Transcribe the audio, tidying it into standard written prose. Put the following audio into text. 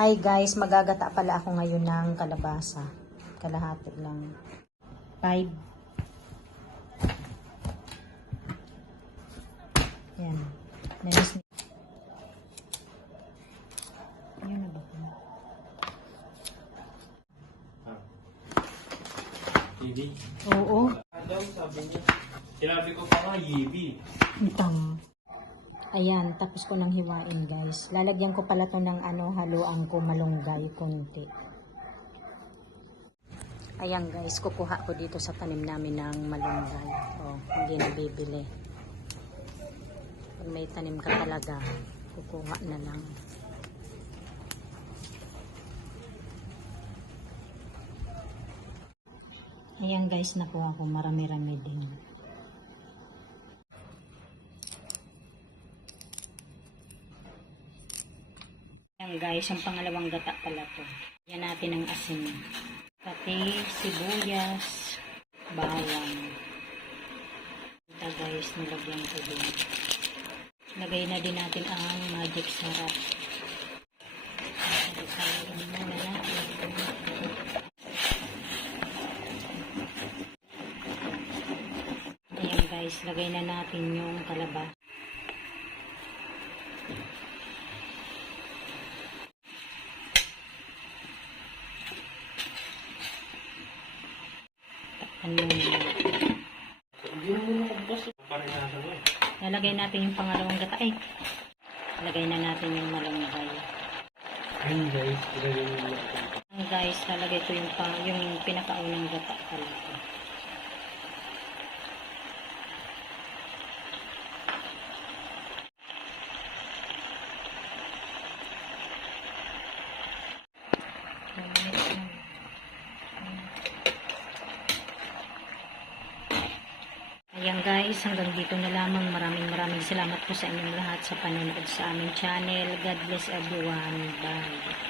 Hi guys, magagata pala ako ngayon ng kalabasa. Kalahati lang. 5. Yan. Nanis ni. Yan na ba? Yibi? Oo. Adam, sabi niya. Sinabi ko pa nga, Yibi. Itang. Ayan, tapos ko nang hiwain guys. Lalagyan ko pala to ng haluan ko malunggay konti. Ayan guys, kukuha ko dito sa tanim namin ng malunggay. Hindi na bibili. Pag may tanim ka talaga, kukuha na lang. Ayan guys, nakuha ko marami-rami din. Ayan guys, ang pangalawang gata pala to. Yan natin ang asin. Pati sibuyas, bawang. Ito guys, nilagyan ko din. Lagay na din natin ang magic sarap. Ayan guys, lagay na natin yung kalabasa. Nalagay natin yung pangalawang gata. Lagay na natin yung malunggay. Ayun guys, ilagay mo na. Guys, lalagay ko yung pinakaunang gata pala. Ayan guys, hanggang dito na lamang. Maraming salamat po sa inyong lahat sa panonood sa aming channel. God bless everyone. Bye.